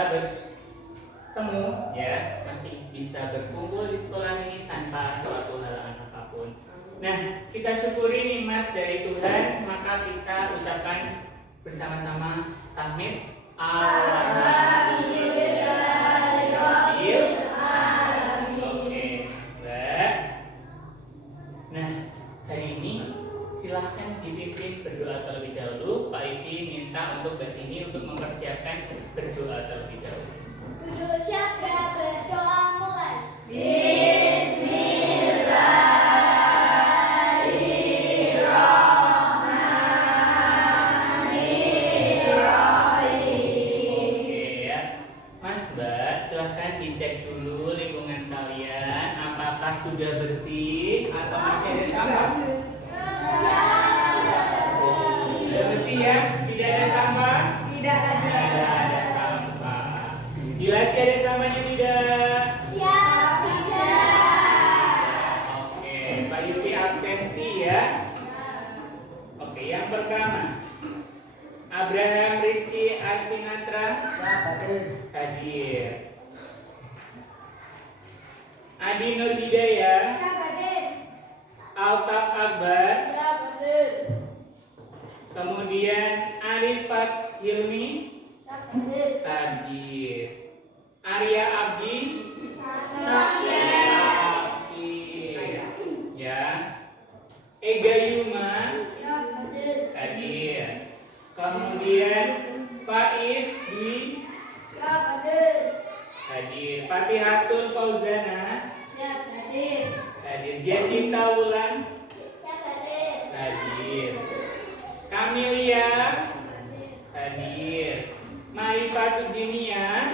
bisa bertemu ya, masih bisa berkumpul di sekolah ini tanpa suatu halangan apapun. Nah, kita syukuri nikmat dari Tuhan, maka kita ucapkan bersama-sama tahmid. Alhamdulillahirabbil alamin. Oke, Mbak. Nah, hari ini silahkan dipimpin berdoa terlebih dahulu. Pak Ivi minta untuk Mbak Tini untuk mempersiapkan berdoa terlebih dahulu. Kudu syakra berdoa mulai. Dicek dulu lingkungan kalian, apakah sudah bersih atau masih ada sampah? Sudah bersih ya? Tidak ada sampah? Tidak ada. Tidak ada sampah. Dilaci ada sampahnya tidak? Siap, tidak. Oke, Pak Yufi absensi ya. Oke, yang pertama Abraham Rizky Arsinatra hadir. Adi Nur Hidayah, Altaf Akbar, kemudian Arifat Hilmi, hadir. Arya Abdi, ya. Ega Yuma, hadir. Kemudian Faiz Dwi, hadir. Fatihatul Fauzana, hadir. Jessica Wulan, hadir. Kamilia, hadir. Marifatul Dinia,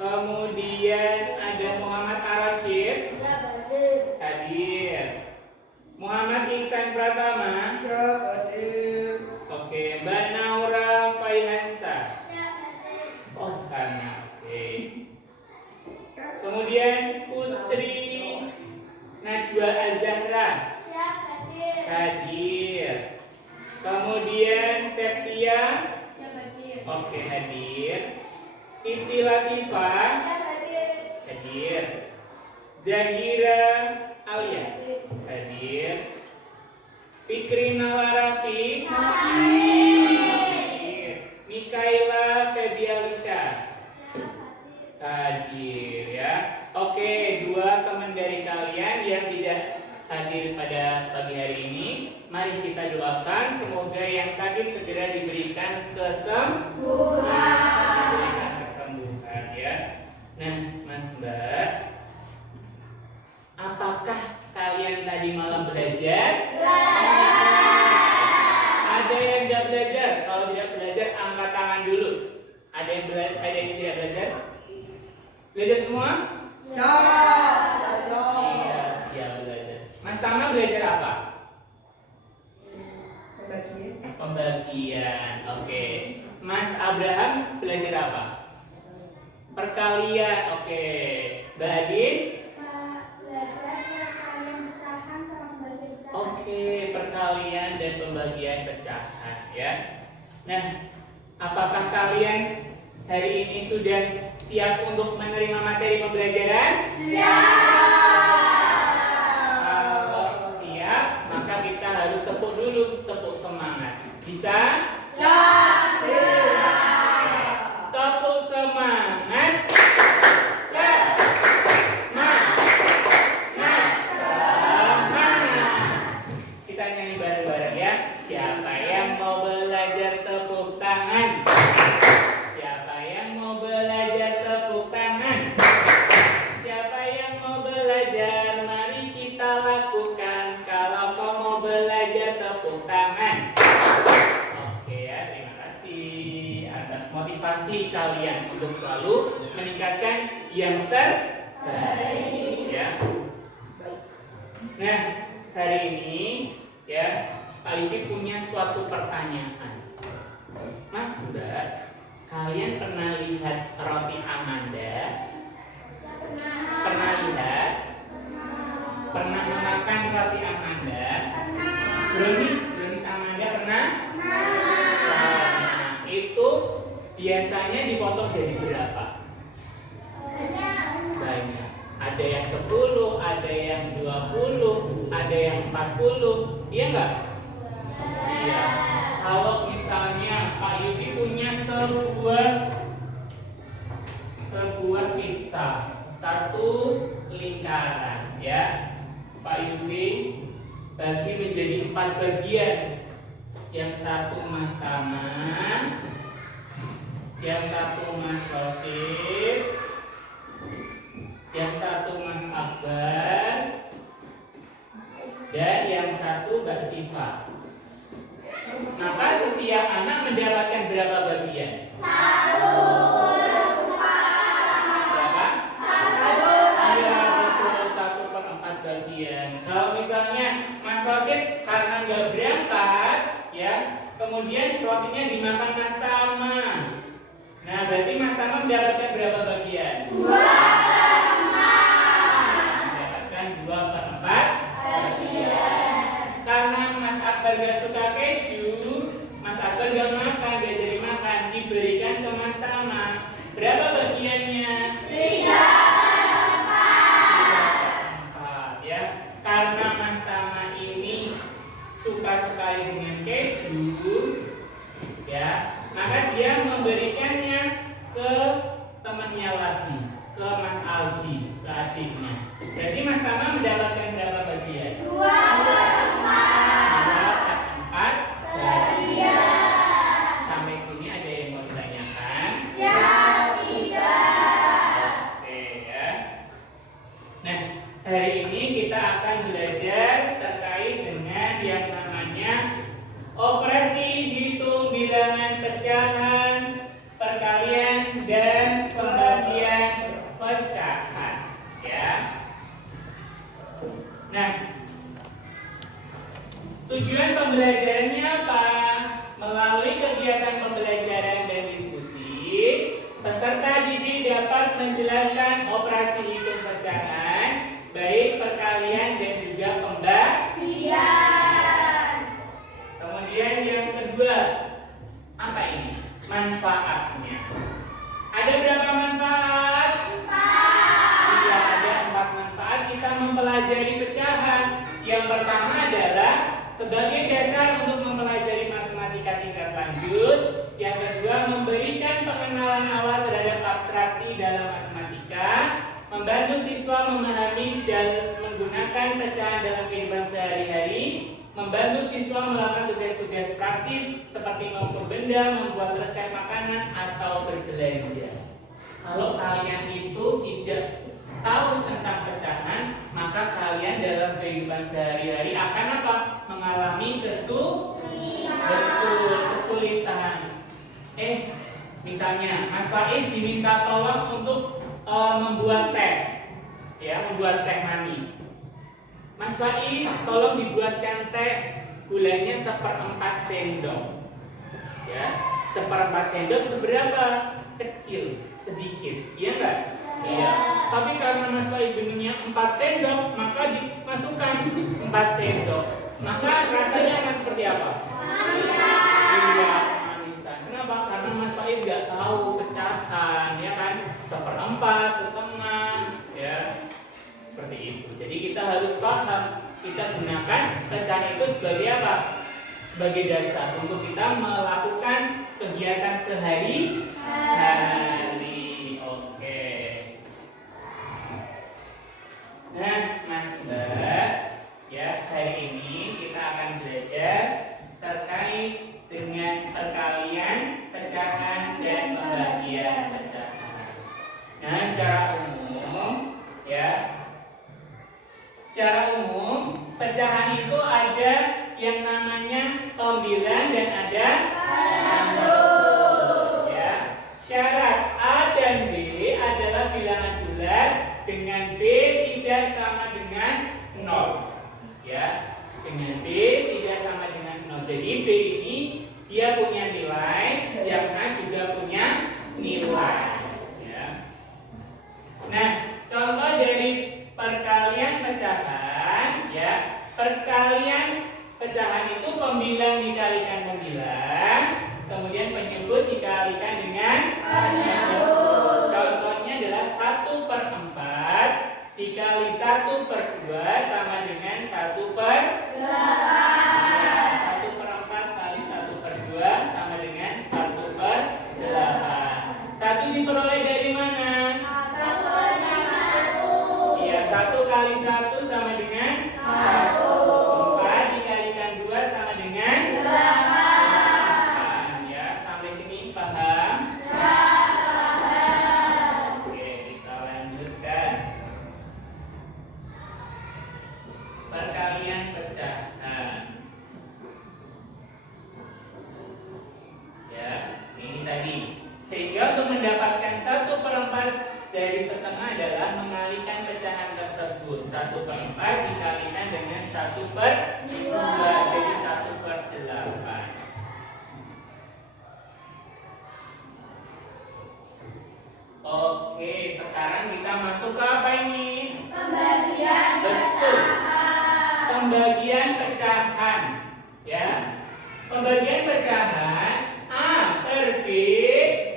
kemudian ada Muhammad Arashid, hadir. Muhammad Ihsan Pratama, oke. Mbak Naura Faihansa, oh sana, oke. Kemudian Putri Najwa Azahra, hadir. Kemudian Septia, oke, hadir. Siti Latifah, hadir. Zahira Alia, hadir. Fikri Nawarafi, hadir. Mikaela Febialisha, hadir ya. Oke, dua teman dari kalian yang tidak hadir pada pagi hari ini, mari kita doakan semoga yang sakit segera diberikan kesembuhan ya. Nah, Mas Mbak, apakah kalian tadi malam belajar? Ada yang tidak belajar? Kalau tidak belajar, angkat tangan dulu. Ada yang tidak belajar? Belajar semua? Iya, siap belajar. Mas Tama belajar apa? Pembagian. Oke. Mas Abraham belajar apa? Perkalian. Oke. Mbak Adin? Oke, perkalian dan pembagian pecahan ya. Nah, apakah kalian hari ini sudah siap untuk menerima materi pembelajaran? Kalau siap, maka kita harus tepuk dulu, tepuk semangat. Bisa? Tepuk semangat. Kita nyanyi bareng-bareng ya. Siapa yang mau belajar tepuk tangan? Siapa yang mau belajar tepuk tangan? Siapa yang mau belajar? Mari kita lakukan. Kalau kau mau belajar tepuk tangan. Oke ya, terima kasih atas motivasi kalian untuk selalu meningkatkan yang terbaik ya. Nah, hari ini ya, Pak Livi punya suatu pertanyaan. Mas Mbak, kalian pernah lihat roti Amanda? Pernah lihat? Pernah memakan roti Amanda? Brownies Amanda pernah? Itu biasanya dipotong jadi berapa? Banyak. Ada yang 10, ada yang 20, ada yang 40. Iya enggak? Iya. Kalau misalnya Pak Yudi punya sebuah pizza, satu lingkaran, ya. Pak Yudi bagi menjadi 4 bagian. Yang satu Mas Tama, yang satu Mas Rosid, yang satu Mas Akbar, dan yang satu Mbak Siva. Maka setiap anak mendapatkan berapa bagian? Berapa? Iya, betul, 1/4 bagian. Kalau misalnya Mas Rosid karena nggak berangkat, ya, kemudian rotinya dimakan Mas Tama. Nah, berarti Mas Tama mendapatkan berapa bagian? 2/4 karena Mas Akbar gak suka keju, Mas Akbar gak makan, gak jadi makan, diberikan ke Mas Tama. Berapa bagiannya? 3/4, ya. Karena Mas Tama ini suka sekali dengan keju, ya, maka dia memberikannya ke temannya lagi, ke Mas Alji, ke adiknya. Berarti Mas Tama mendapatkan berapa bagian? 2/4 bagian. Sampai sini ada yang mau ditanyakan? Oke, ya. Nah, hari ini kita akan belajar terkait dengan yang namanya operasi hitung bilangan pecahan, perkalian, dan pembagian pecahan, ya. Nah, tujuan pembelajarannya apa? Melalui kegiatan pembelajaran dan diskusi, peserta didik dapat menjelaskan operasi hitung pecahan, baik perkalian dan juga pembagian. Kemudian yang kedua, apa ini? Manfaatnya. Ada berapa manfaat? 4. Iya, ada 4 manfaat kita mempelajari pecahan. Yang pertama adalah sebagai dasar untuk mempelajari matematika tingkat lanjut. Yang kedua, memberikan pengenalan awal terhadap abstraksi dalam matematika, membantu siswa memahami dan menggunakan pecahan dalam kehidupan sehari-hari, membantu siswa melakukan tugas-tugas praktis seperti mengukur benda, membuat resep makanan, atau berbelanja. Kalau kalian itu tidak tahu tentang pecahan, maka kalian dalam kehidupan sehari-hari akan apa? Mengalami kesulitan. Misalnya Mas Faiz diminta tolong untuk membuat teh, ya, membuat teh manis. Mas Faiz, tolong dibuatkan teh, gulanya 1/4 sendok, ya. 1/4 sendok seberapa? Kecil, sedikit, iya enggak? Iya. Tapi karena Mas Faiz dengannya 4 sendok, maka dimasukkan 4 sendok. Maka rasanya akan seperti apa? Manisan. Iya, manisan. Kenapa? Karena Mas Faiz gak tahu pecahan, ya kan? 1/4, setengah, ya. Seperti itu. Jadi kita harus paham, kita gunakan pecahan itu sebagai apa? Sebagai dasar untuk kita melakukan kegiatan sehari-hari. Oke. Nah, Mas Mbak, ya, hari ini kita akan belajar terkait dengan perkalian, pecahan, dan pembagian pecahan. Nah, secara umum, ya, secara umum pecahan itu ada yang namanya tombilan dan ada tanduk. Ya, syarat A dan B adalah bilangan bulat dengan B tidak sama dengan 0. Ya, dengan B tidak sama dengan 0. Jadi B ini dia punya nilai, yang A juga punya nilai. Ya. Nah, contoh dari perkalian pecahan, ya. Perkalian pecahan itu pembilang dikalikan pembilang, 1 diperoleh dari mana? 1 Iya, 1 kali 1 sama dengan 4 dikalikan 2 sama dengan 8. Ya, sampai sini paham? Oke, kita lanjutkan. Perkalian pecahan. Ya, ini tadi. Sehingga untuk mendapatkan 1/4 dari setengah adalah mengalihkan pecahan tersebut. 1/4 dikalikan dengan 1/2, jadi 1/8. Oke, sekarang kita masuk ke apa ini? Pembagian Betul. pecahan. Pembagian pecahan. Ya. Pembagian pecahan A per B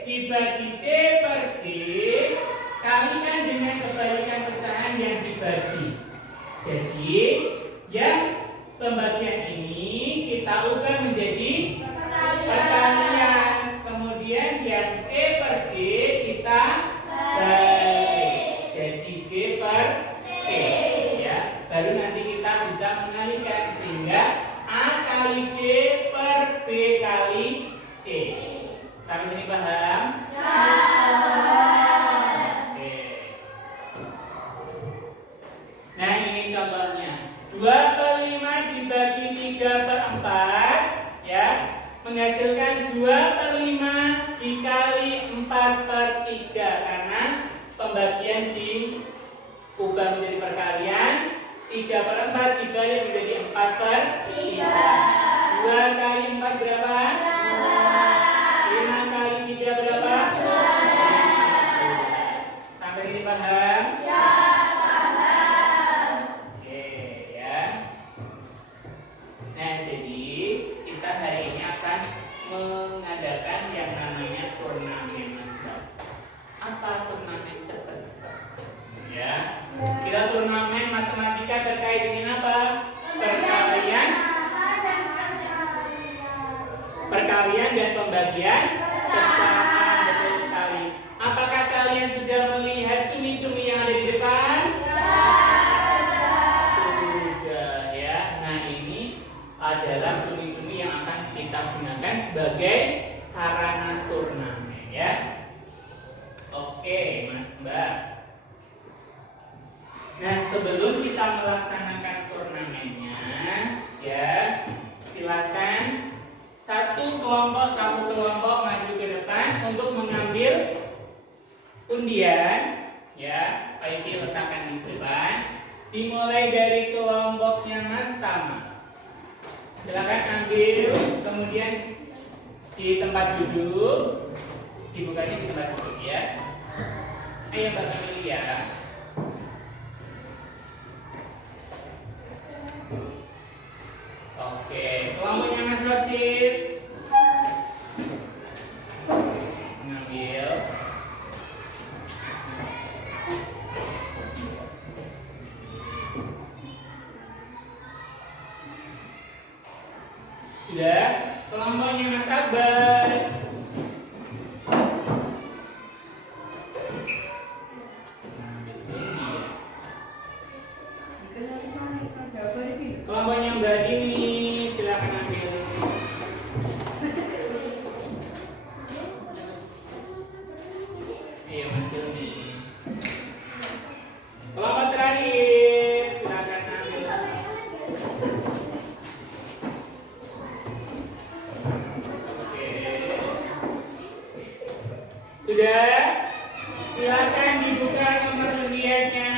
dibagi C per D kalikan dengan kebalikan pecahan yang dibagi. Jadi, yang pembagian ini kita ubah menjadi perkalian. Kemudian yang C per D kita balik. Jadi D per C. Ya, baru nanti kita bisa mengalihkan sehingga A kali D per B kali C. Sampai sini paham? Oke. Nah, ini contohnya. 2/5 dibagi 3/4 ya, menghasilkan 2/5 dikali 4/3 karena pembagian diubah menjadi perkalian. 3/4 dibagi menjadi 4/3. 2 kali 4 berapa? 5 kali 3 berapa? 15. Sampai sini paham? Oke ya. Nah, jadi kita hari ini akan mengadakan yang namanya turnamen, Mas Bab. Apa turnamen cepat-cepat? Ya. Kita turnamen matematika terkait dengan apa? Perkalian dan pembagian pecahan. Betul sekali. Apakah kalian sudah melihat cumi-cumi yang ada di depan? Sudah ya. Nah, ini adalah cumi-cumi yang akan kita gunakan sebagai sarana turnamen ya. Oke, Mas Mbak. Nah, sebelum kita melaksanakan turnamennya, ya, silakan satu kelompok maju ke depan untuk mengambil undian, ya. Ayo letakkan di depan. Dimulai dari kelompoknya Mas Tama. Silakan ambil, kemudian di tempat duduk, dibukanya di tempat duduk ya. Ayo Mbak pilih ya. Oke, kelompoknya Mas Rosid mengambil. Sudah, kelompoknya Mas Akbar. Kelompoknya Mbak Dini, silakan ambil. Iya, Mas Hilmi. Kelompok terakhir, silakan ambil. Oke. Sudah? Silakan dibuka nomor undiannya.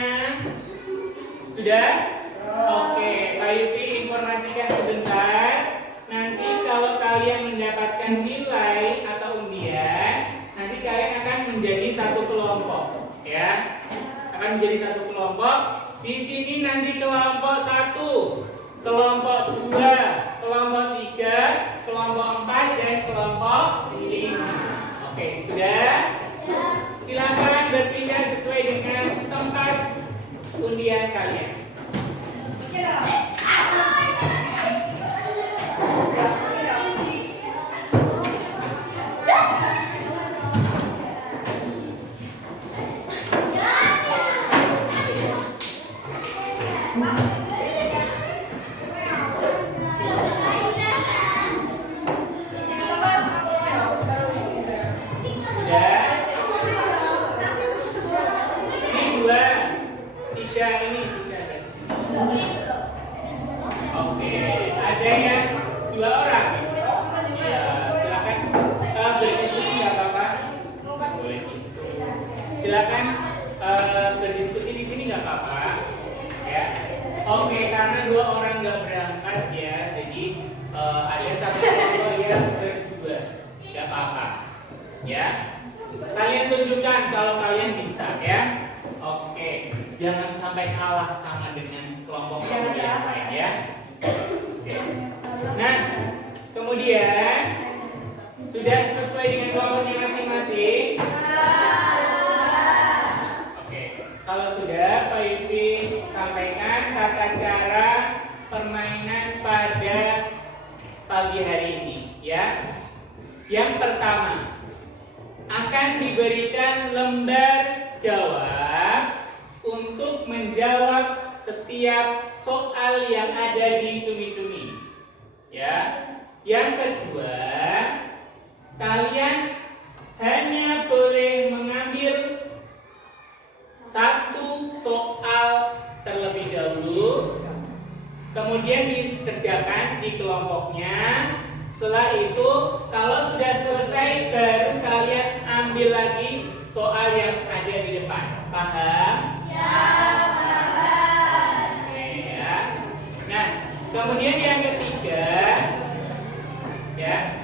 Sudah? Oke, Pak Yufi informasikan sebentar. Nanti kalau kalian mendapatkan nilai atau undian, nanti kalian akan menjadi satu kelompok, ya. Akan menjadi satu kelompok. Di sini nanti kelompok 1, kelompok 2, kelompok 3, kelompok 4 dan kelompok 5. Oke, sudah? Silakan berpindah sesuai dengan tempat undian kalian. silakan berdiskusi di sini nggak apa-apa. Ya. Oke, karena 2 orang nggak berangkat ya, jadi ada satu kelompok yang berdua, nggak apa-apa. Ya. Kalian tunjukkan kalau kalian bisa ya. Oke, jangan sampai kalah sama dengan kelompok yang lain ya. Oke. Nah, kemudian sudah sesuai dengan kelompoknya masing-masing. Oke, kalau sudah Pak Yufi sampaikan tata cara permainan pada pagi hari ini ya. Yang pertama, akan diberikan lembar jawab untuk menjawab setiap soal yang ada di cumi-cumi. Ya. Yang kedua, kalian hanya boleh mengambil 1 soal terlebih dahulu, kemudian dikerjakan di kelompoknya. Setelah itu, kalau sudah selesai, baru kalian ambil lagi soal yang ada di depan. Paham? Ya, paham. Oke ya. Nah, kemudian yang ketiga, ya,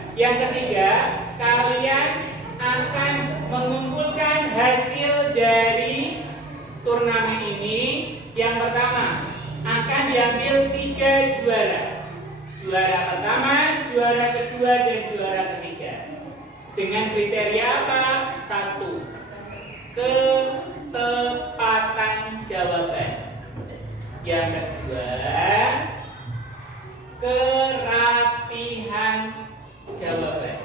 kalian akan mengumpulkan hasil dari turnamen ini. Yang pertama, akan diambil 3 juara. Juara pertama, juara kedua, dan juara ketiga. Dengan kriteria apa? 1. Ketepatan jawaban. Yang kedua, kerapihan jawaban.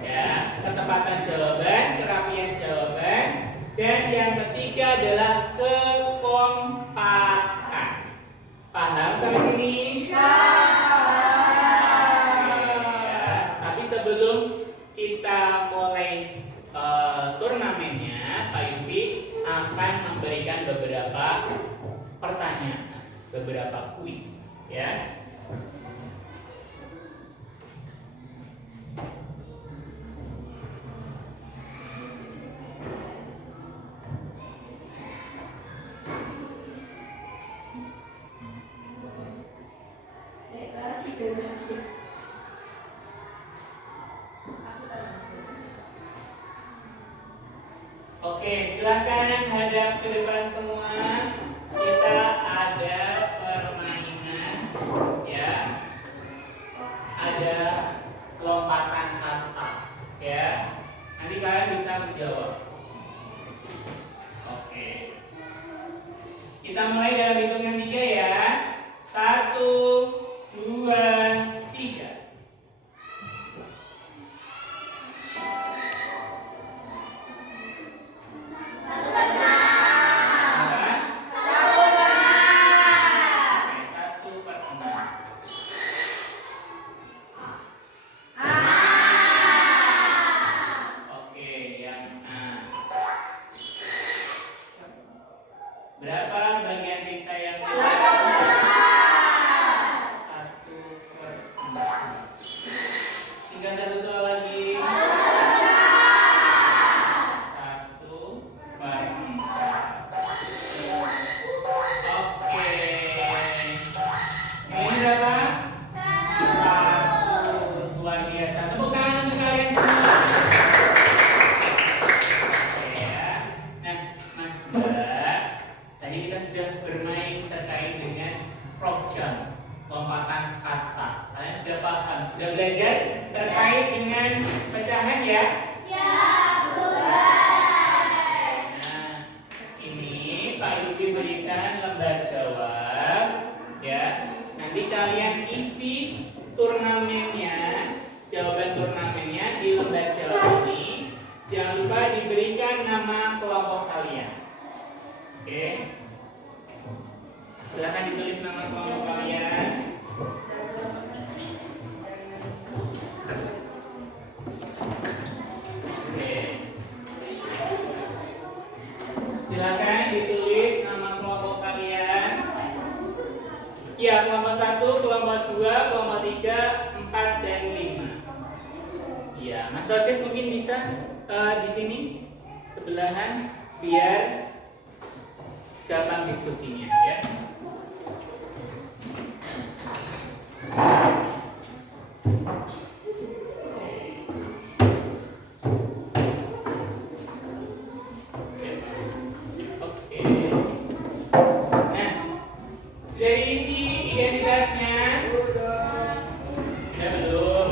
Ya, ketepatan jawaban, kerapihan jawaban, dan yang ketiga adalah kekompakan. Paham sampai sini? Ya, tapi sebelum kita mulai turnamennya, Pak Yufi akan memberikan beberapa pertanyaan, beberapa kuis, ya. Oke, silakan hadap ke depan semua. Kita ada permainan, ya. Ada lompatan kata, ya. Nanti kalian bisa menjawab. Oke. Kita mulai dalam hitungan 3 ya. 1, 2, 3. Berapa bagian pizza yang tinggal 1 soal lagi. 1/4. Oke. Ini berapa? 1. Luar biasa. Tepuk tangan untuk kalian semua. Oke ya. Nah, Mas Mbak, tadi kita sudah bermain terkait dengan frog jump, lompatan kata. Kalian sudah paham, sudah belajar terkait dengan pecahan ya? Siap, sudah. Nah, ini Pak Yufi berikan lembar jawab, ya. Nanti kalian isi turnamennya, jawaban turnamennya di lembar jawab ini. Jangan lupa diberikan nama kelompok kalian. Oke. Silakan ditulis nama kelompok kalian. Oke. Silakan ditulis nama kelompok kalian. Ya, kelompok 1, kelompok 2, kelompok 3, 4, dan 5. Ya, Mas Rosid mungkin bisa di sini sebelahan biar gampang diskusinya ya. Oke. Nah, sudah diisi identitasnya? Sudah belum?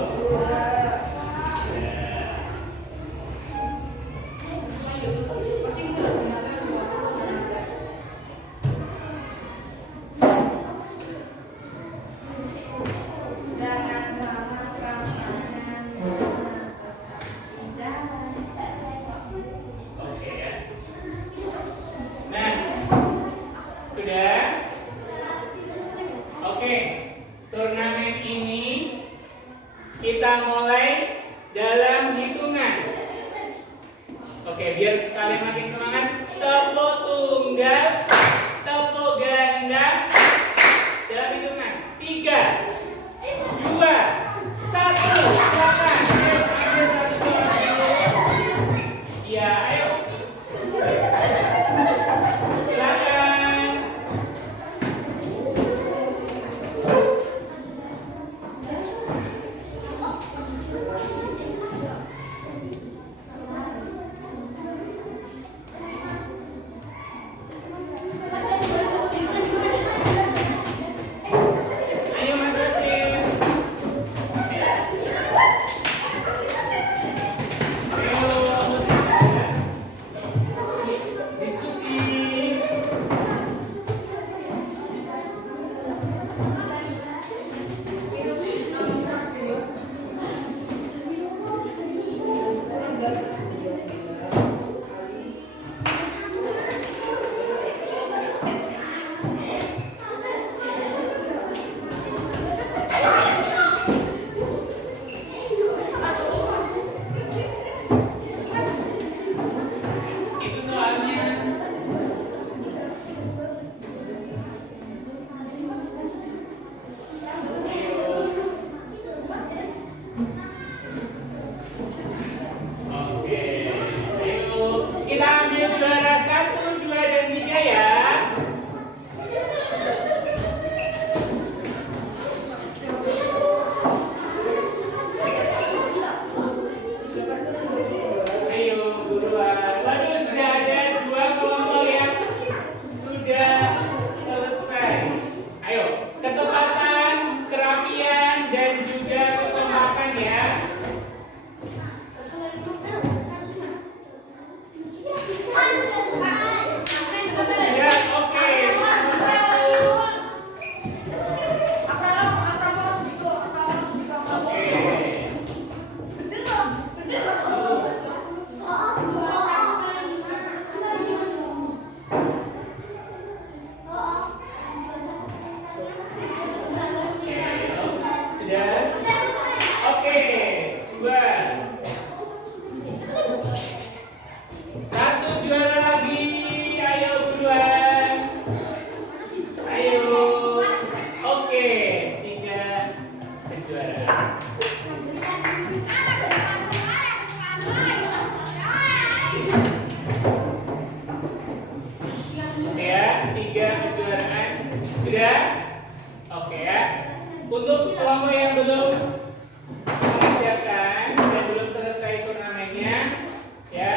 Jangan salah pasangan, jangan seperti jalan. Oke ya. Nah, sudah? Oke, turnamen ini kita mulai dalam hitungan. Oke, biar kalian makin semangat. Tepuk tunggal, tepuk ganda. Dalam hitungan 3, 2, 1. Silakan. Ayo, ambil satu soal dulu. Ya, ayo. Silakan. Ayo Mas Rasim. Ayo. Diskusi. Itu soalnya. Oke, ayo kita ambil juara 1, 2, dan 3 ya. Ayo buruan. Waduh, sudah ada 2 kelompok yang sudah selesai. Ayo, ketepatan, kerapian, dan juga kekompakan ya. Ya, oke. Oke. Sudah? Oke, 2. 1 juara lagi. Ayo buruan. Ayo. Oke, 3 kejuaraan. Oke ya, 3 kejuaraan. Sudah? Oke ya. Untuk kelompok yang belum mengerjakan dan belum selesai turnamennya, ya.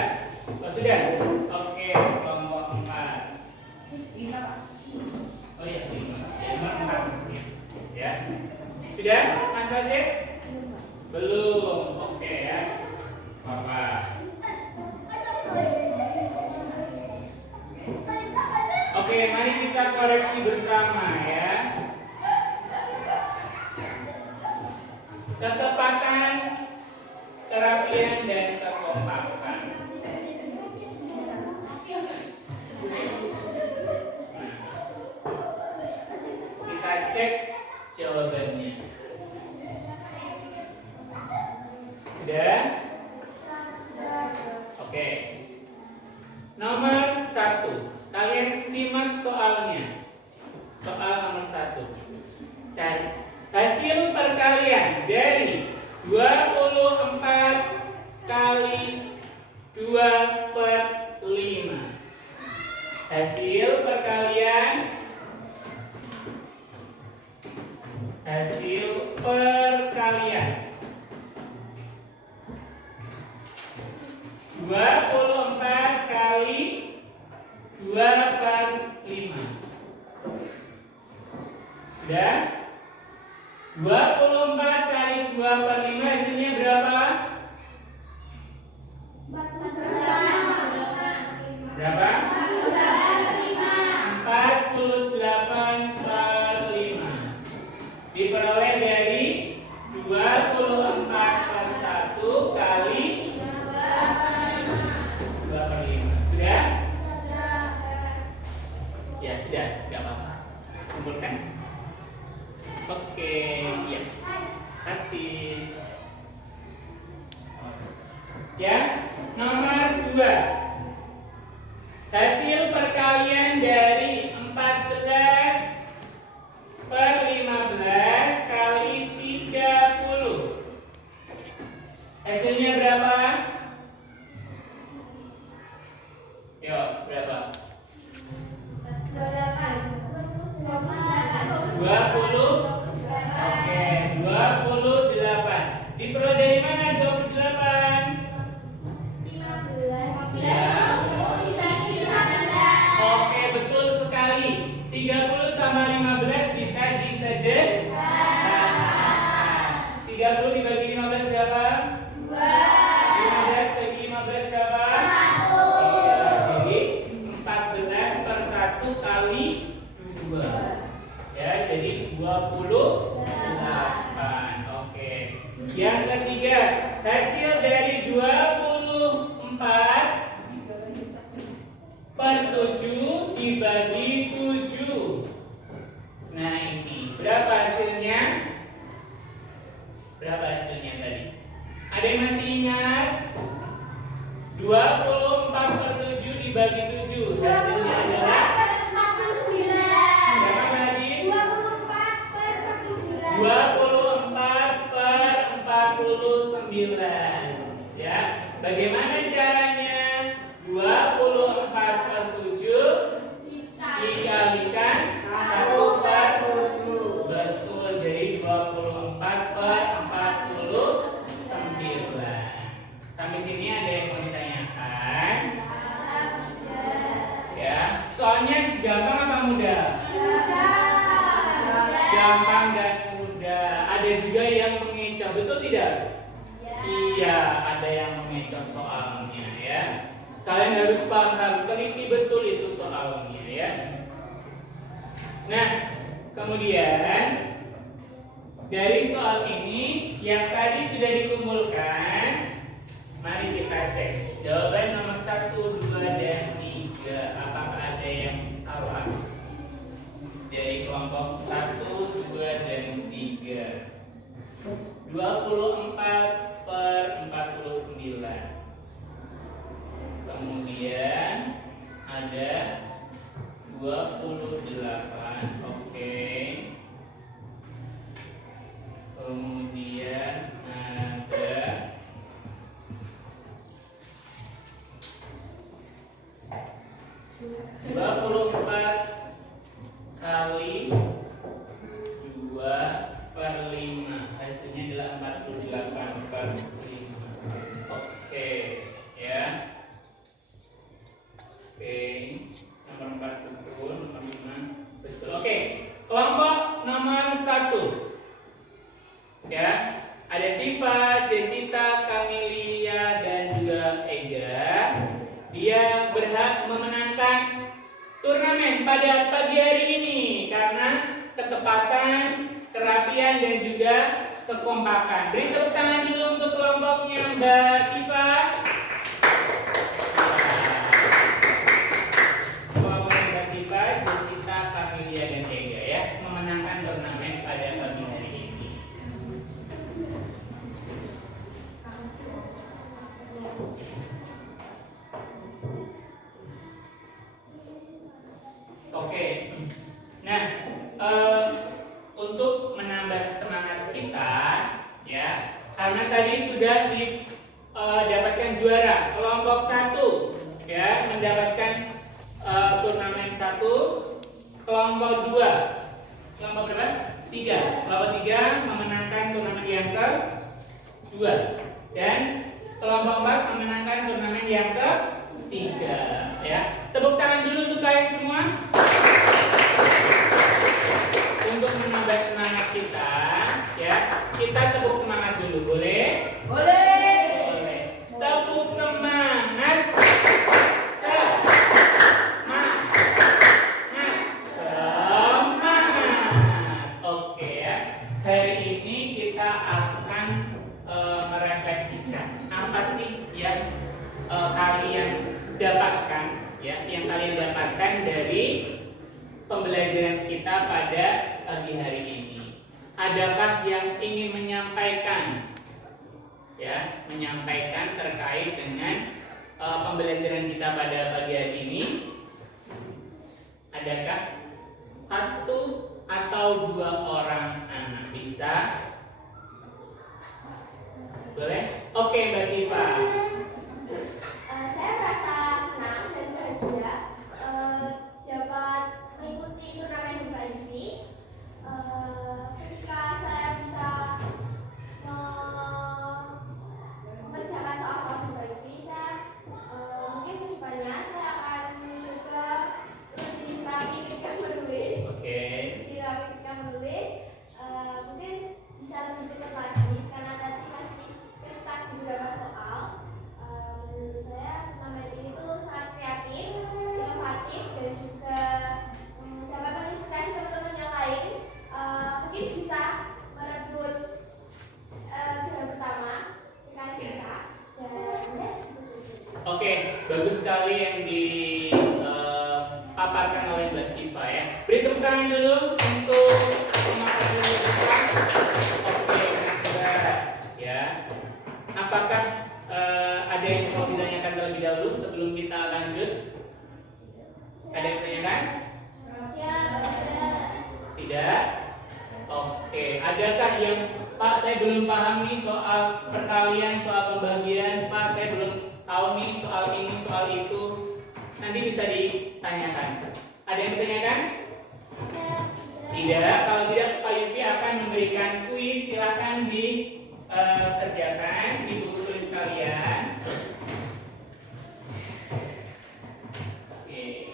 Oh, sudah? Oke, kelompok 4. Oh iya, 5, 4 maksudnya. Ya. Sudah, Mas Wasit? Belum. Oke ya. Bapak. Oke, mari kita koreksi bersama ya. Ketepatan, kerapian, dan kekompakan. Kita cek jawabannya. Sudah? Oke. Nomor 1. Kalian simak soalnya. Soal nomor 1. Cari hasil perkalian dari 24 kali 2 per Hasil perkalian 24 kali 2/5. Sudah? 24 kali 2/5 hasilnya berapa? Berapa? 48/5. Diperoleh dari 24/1 kali 2/5. Sudah? Ya, sudah, nggak apa-apa. Kumpulkan. Oke, ya. Kasih. Ya, nomor 2. Hasil perkalian dari 14/15 kali 30. Hasilnya berapa? Yuk, berapa? 20. Oke, 28. Diperoleh dari mana 28? Oke, betul sekali. 30 sama 15 bisa disederhanakan. 30 dibagi 15 berapa? 15 bagi 15 berapa? 1. Jadi 14/1 kali 2. Ya, jadi 28. Oke. Yang ketiga, hasil dari 24/7 dibagi 7. Nah, ini berapa hasilnya? Berapa hasilnya tadi? Ada yang masih ingat? 24/7 dibagi 7. Hasilnya adalah berapa tadi? 24/49. Ya, bagaimana caranya? 24/7 dikalikan 1/7. Betul, jadi 24/49. Sampai sini ada yang mau ditanyakan? Ya, soalnya gampang apa mudah? Gampang dan mudah. Ada juga yang mengecoh, betul tidak? Iya, ada yang mengecoh soalnya ya. Kalian harus paham, teliti betul itu soalnya ya. Nah, kemudian dari soal ini yang tadi sudah dikumpulkan, mari kita cek jawaban nomor 1, 2, dan 3. Apakah ada yang salah dari kelompok 1, 2, dan 3? 24/49. Kemudian ada 28. Oke. Kemudian ada 24 kali 2/5. Hasilnya adalah 48/5. Oke, ya. Oke, nomor 4 betul, nomor 5 betul. Oke, kelompok nomor 1. Ya, ada Siva, Jessica, Camelia, dan juga Ega. Dia berhak memenangkan turnamen pada pagi hari ini karena ketepatan, kerapian, dan juga kekompakan. Beri tepuk tangan dulu untuk kelompoknya Mbak Siva. Kelompok Mbak Siva, Jessica, Camelia, dan Ega ya memenangkan turnamen pada pagi hari ini. Oke. Nah, untuk menambah semangat kita ya, karena tadi sudah didapatkan juara kelompok 1 ya, mendapatkan turnamen kelompok 2. Kelompok berapa? 3. Kelompok 3 memenangkan turnamen yang ke-2. Dan kelompok 4 memenangkan turnamen yang ke-3. Ya. Tepuk tangan dulu untuk kalian semua. Untuk menambah semangat kita, ya. Kita tepuk semangat dulu, boleh? Boleh. Boleh. Tepuk semangat. Oke ya. Hari ini kita akan merefleksikan apa sih yang kalian dapatkan, ya, yang kalian dapatkan dari pembelajaran kita pada pagi hari ini. Adakah yang ingin menyampaikan, ya, menyampaikan terkait dengan pembelajaran kita pada pagi hari ini? Adakah 1 atau 2 orang anak bisa? Boleh? Oke, Mbak Siva. Saya merasa senang dan bahagia dapat mengikuti turnamen Zumba ini. Ketika saya bisa mengerjakan soal-soal Zumba ini, saya mungkin kedepannya saya akan juga lebih rapi ketika menulis. Oke. Lebih rapi ketika menulis, mungkin bisa lebih cepat lagi karena tadi masih stuck di beberapa soal. Menurut saya turnamen ini tuh sangat kreatif, inovatif, dan juga dapat menginspirasi teman-teman yang lain. Mungkin bisa merebut juara pertama jika bisa. Dan yes, Oke, bagus sekali yang dipaparkan oleh Mbak Siva ya. Beri tepuk tangan dulu untuk semangat dulu kita. Oke, Mbak. Ya. Apakah ada yang mau ditanyakan terlebih dahulu sebelum kita lanjut? Ada yang ditanyakan? Tidak? Oke. Adakah yang Pak, saya belum paham nih soal perkalian, soal pembagian. Pak, saya belum tahu nih soal ini, soal itu. Nanti bisa ditanyakan. Ada yang ditanyakan? Tidak. Kalau tidak, Pak Yufi akan memberikan kuis. Silakan dikerjakan di buku tulis kalian. Oke.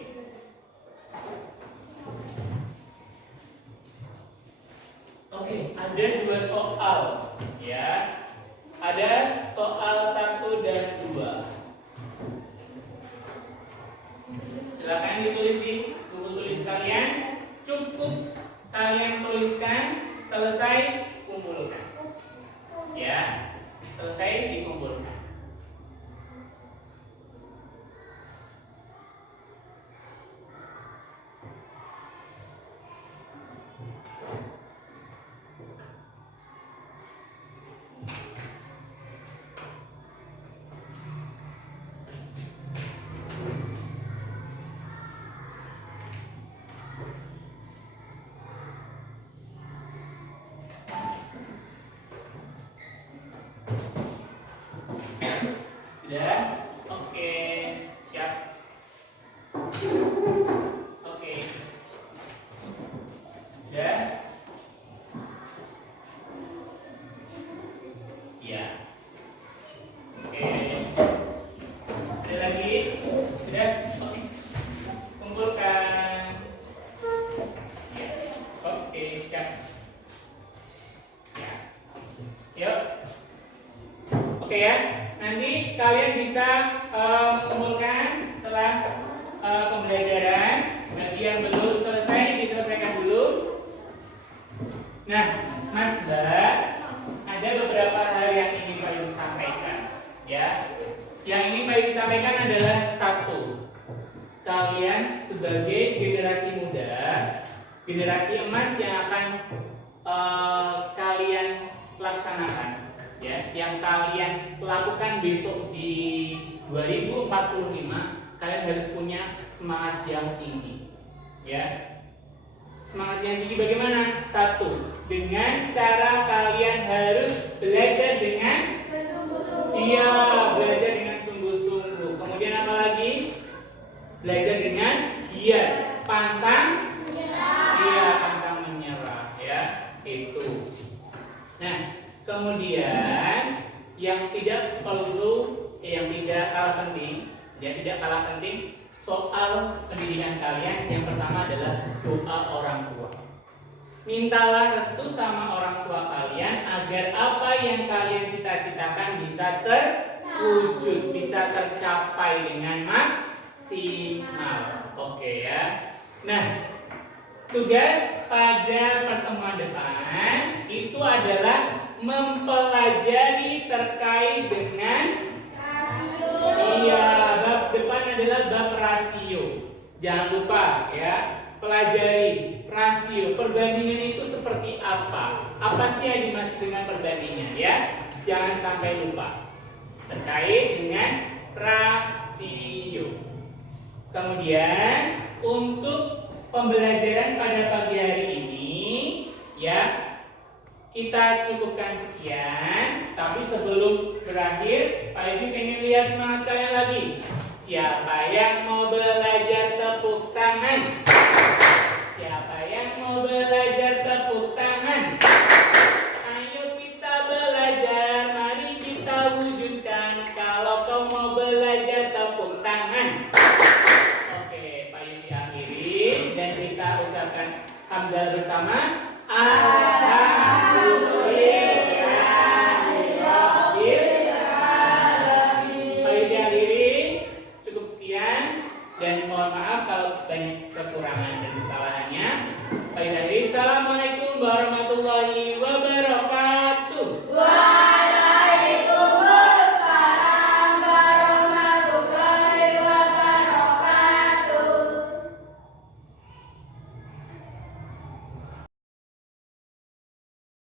Oke, ada 2 soal, ya. Ada soal 1 dan 2. Silakan ditulis di buku tulis kalian. Cukup kalian tuliskan, selesai kumpulkan. Ya, selesai dikumpulkan. Sudah? Oke, siap. Oke. Sudah? Ya. Oke. Ada lagi? Sudah? Oke. Kumpulkan. Ya. Oke, siap. Ya. Yuk. Oke ya. Nanti kalian bisa mengumpulkan setelah pembelajaran. Bagi yang belum selesai diselesaikan dulu. Nah, Mas Mbak, ada beberapa hal yang ingin Pak Yus sampaikan, ya. Yang ingin Pak Yus sampaikan adalah 1. Kalian sebagai generasi muda, generasi emas yang akan kalian laksanakan, ya, yang kalian lakukan besok di 2045, kalian harus punya semangat yang tinggi, ya. Semangat yang tinggi bagaimana? 1, dengan cara kalian harus belajar dengan iya, belajar dengan sungguh-sungguh. Kemudian apa lagi? Belajar dengan giat, pantang Kemudian yang tidak kalah penting, soal pendidikan kalian yang pertama adalah doa orang tua. Mintalah restu sama orang tua kalian agar apa yang kalian cita-citakan bisa terwujud, bisa tercapai dengan maksimal. Oke ya. Nah, tugas pada pertemuan depan itu adalah mempelajari terkait dengan bab depan adalah bab rasio. Jangan lupa ya, pelajari rasio. Perbandingan itu seperti apa? Apa sih yang dimaksud dengan perbandingan ya? Jangan sampai lupa terkait dengan rasio. Kemudian untuk pembelajaran pada pagi hari ini ya, kita cukupkan sekian. Tapi sebelum berakhir, Pak Edi pengen lihat semangat kalian lagi. Siapa yang mau belajar tepuk tangan? Siapa yang mau belajar tepuk tangan? Ayo kita belajar, mari kita wujudkan. Kalau kau mau belajar tepuk tangan. Oke, Pak Edi akhiri dan kita ucapkan hamdalah bersama. Dan mohon maaf